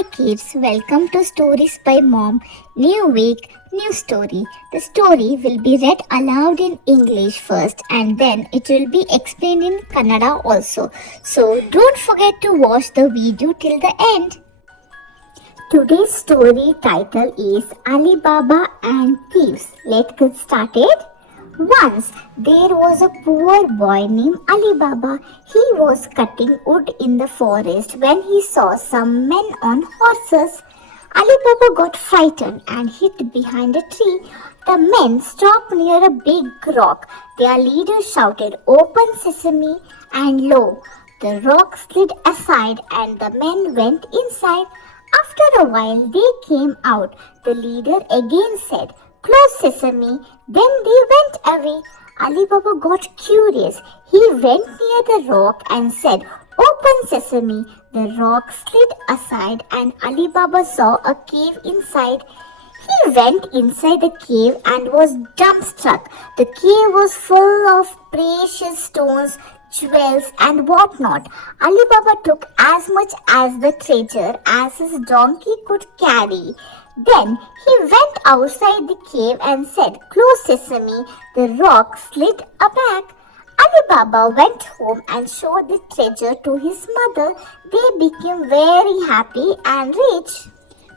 Hi kids, welcome to Stories by Mom. New week, new story. The story will be read aloud in English first and then it will be explained in Kannada also. So don't forget to watch the video till the end. Today's story title is Ali Baba and Thieves. Let's get started. Once there was a poor boy named Ali Baba. He was cutting wood in the forest when he saw some men on horses. Ali Baba got frightened and hid behind a tree. The men stopped near a big rock. Their leader shouted, "Open sesame!" and lo, the rock slid aside and the men went inside. After a while they came out. The leader again said, "Close sesame." Then they went away. Ali Baba got curious. He went near the rock and said, "Open sesame." The rock slid aside and Ali Baba saw a cave inside. He went inside the cave and was dumbstruck. The cave was full of precious stones, jewels and whatnot. Ali Baba took as much as the treasure as his donkey could carry. Then he went outside the cave and said, "Close sesame." The rock slid back. Ali Baba went home and showed the treasure to his mother. They became very happy and rich.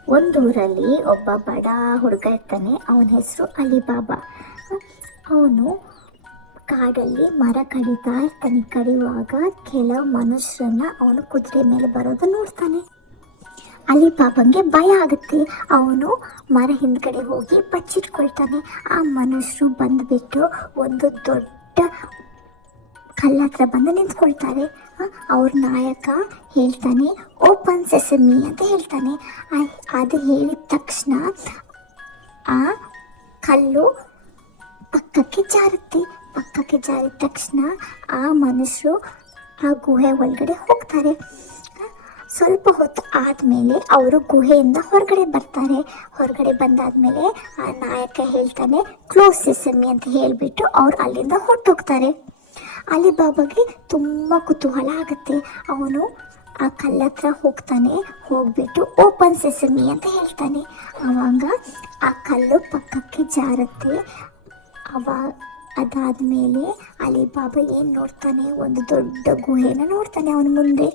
ಒಂದೂರಲ್ಲಿ ಒಬ್ಬ ಬಡ ಹುಡುಗ ಇರ್ತಾನೆ. ಅವನ ಹೆಸರು Alibaba. ಅವನು ಕಾಡಲ್ಲಿ ಮರ ಕಡಿತಾ ಇರ್ತಾನೆ. ಕಡಿಯುವಾಗ ಕೆಲವು ಮನುಷ್ಯರನ್ನ ಅವನು ಕುದುರೆ ಮೇಲೆ ಬರೋದು ನೋಡ್ತಾನೆ. ಅಲಿಬಾಬಂಗೆ ಭಯ ಆಗುತ್ತೆ. ಅವನು ಮರ ಹಿಂದ್ಗಡೆ ಹೋಗಿ ಬಚ್ಚಿಟ್ಕೊಳ್ತಾನೆ. ಆ ಮನುಷ್ಯರು ಬಂದುಬಿಟ್ಟು ಒಂದು ದೊಡ್ಡ ಕಲ್ಲ ಹತ್ರ ಬಂದು ನಿಂತ್ಕೊಳ್ತಾರೆ. ಅವ್ರ ನಾಯಕ ಹೇಳ್ತಾನೆ, "ಓಪನ್ ಸೆಸಮಿ" ಅಂತ ಹೇಳ್ತಾನೆ. ಅದು ಹೇಳಿದ ತಕ್ಷಣ ಆ ಕಲ್ಲು ಪಕ್ಕಕ್ಕೆ ಜಾರುತ್ತೆ. ಪಕ್ಕಕ್ಕೆ ಜಾರಿದ ತಕ್ಷಣ ಆ ಮನುಷ್ಯರು ಆ ಗುಹೆ ಒಳಗಡೆ ಹೋಗ್ತಾರೆ. ಸ್ವಲ್ಪ ಹೊತ್ತು ಆದಮೇಲೆ ಅವರು ಗುಹೆಯಿಂದ ಹೊರಗಡೆ ಬರ್ತಾರೆ. ಹೊರಗಡೆ ಬಂದಾದ್ಮೇಲೆ ಆ ನಾಯಕ ಹೇಳ್ತಾನೆ, "ಕ್ಲೋಸ್ ಸೆಸಮಿ" ಅಂತ ಹೇಳಿಬಿಟ್ಟು ಅವ್ರು ಅಲ್ಲಿಂದ ಹೊರಟೋಗ್ತಾರೆ. ಅಲಿಬಾಬಾಗೆ ತುಂಬ ಕುತೂಹಲ ಆಗುತ್ತೆ. ಅವನು ಆ ಕಲ್ಲತ್ರ ಹೋಗ್ತಾನೆ. ಹೋಗ್ಬಿಟ್ಟು "ಓಪನ್ ಸೆಸಮಿ" ಅಂತ ಹೇಳ್ತಾನೆ. ಆವಾಗ ಆ ಕಲ್ಲು ಪಕ್ಕಕ್ಕೆ ಜಾರುತ್ತೆ. ಅದಾದಮೇಲೆ ಅಲಿಬಾಬಾ ಏನು ನೋಡ್ತಾನೆ, ಒಂದು ದೊಡ್ಡ ಗುಹೆನ ನೋಡ್ತಾನೆ ಅವನ ಮುಂದೆ.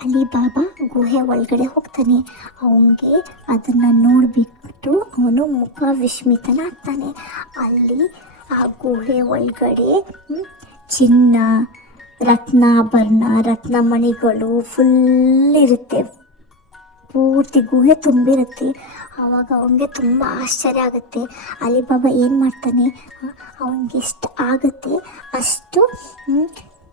ಅಲಿಬಾಬಾ ಗುಹೆ ಒಳಗಡೆ ಹೋಗ್ತಾನೆ. ಅವನಿಗೆ ಅದನ್ನು ನೋಡಿಬಿಟ್ಟು ಅವನು ಮುಖ ವಿಸ್ಮಿತನಾಗ್ತಾನೆ. ಅಲ್ಲಿ ಆ ಗುಹೆ ಒಳಗಡೆ ಚಿನ್ನ, ರತ್ನಾಭರಣ, ರತ್ನಮಣಿಗಳು ಫುಲ್ ಇರುತ್ತೆ. ಪೂರ್ತಿ ಗುಹೆ ತುಂಬಿರುತ್ತೆ. ಆವಾಗ ಅವನಿಗೆ ತುಂಬ ಆಶ್ಚರ್ಯ ಆಗುತ್ತೆ. ಅಲಿಬಾಬಾ ಏನು ಮಾಡ್ತಾನೆ, ಅವನಿಗೆ ಎಷ್ಟು ಆಗುತ್ತೆ ಅಷ್ಟು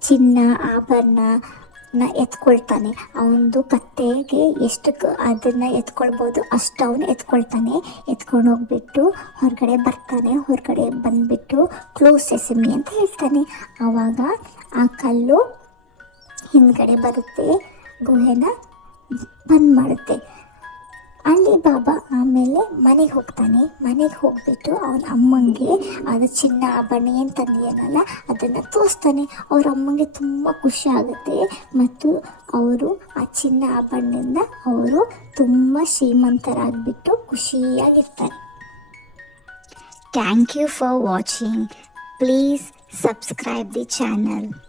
ಚಿನ್ನ ಆಭರಣನ ಎತ್ಕೊಳ್ತಾನೆ. ಅವನದು ಕತ್ತೆಗೆ ಎಷ್ಟು ಅದನ್ನು ಎತ್ಕೊಳ್ಬೋದು ಅಷ್ಟು ಅವನು ಎತ್ಕೊಳ್ತಾನೆ. ಎತ್ಕೊಂಡು ಹೋಗ್ಬಿಟ್ಟು ಹೊರಗಡೆ ಬರ್ತಾನೆ. ಹೊರಗಡೆ ಬಂದುಬಿಟ್ಟು "ಕ್ಲೋಸ್ ಸೆಸಮಿ" ಅಂತ ಹೇಳ್ತಾನೆ. ಆವಾಗ ಆ ಕಲ್ಲು ಹಿಂದ್ಗಡೆ ಬರುತ್ತೆ, ಗುಹೆನ ಬಂದ್ ಮಾಡುತ್ತೆ. ಅಲಿಬಾಬಾ ಆಮೇಲೆ ಮನೆಗೆ ಹೋಗ್ತಾನೆ. ಮನೆಗೆ ಹೋಗ್ಬಿಟ್ಟು ಅವನ ಅಮ್ಮಂಗೆ ಅದು ಚಿನ್ನ ಆಭರಣ ಏನು ತಂದಿಯೇನಲ್ಲ ಅದನ್ನು ತೋರಿಸ್ತಾನೆ. ಅವ್ರ ಅಮ್ಮಂಗೆ ತುಂಬ ಖುಷಿ ಆಗುತ್ತೆ ಮತ್ತು ಅವರು ಆ ಚಿನ್ನ ಆಭರಣದಿಂದ ಅವರು ತುಂಬ ಶ್ರೀಮಂತರಾಗಿಬಿಟ್ಟು ಖುಷಿಯಾಗಿರ್ತಾರೆ. Thank you for watching. Please subscribe the channel.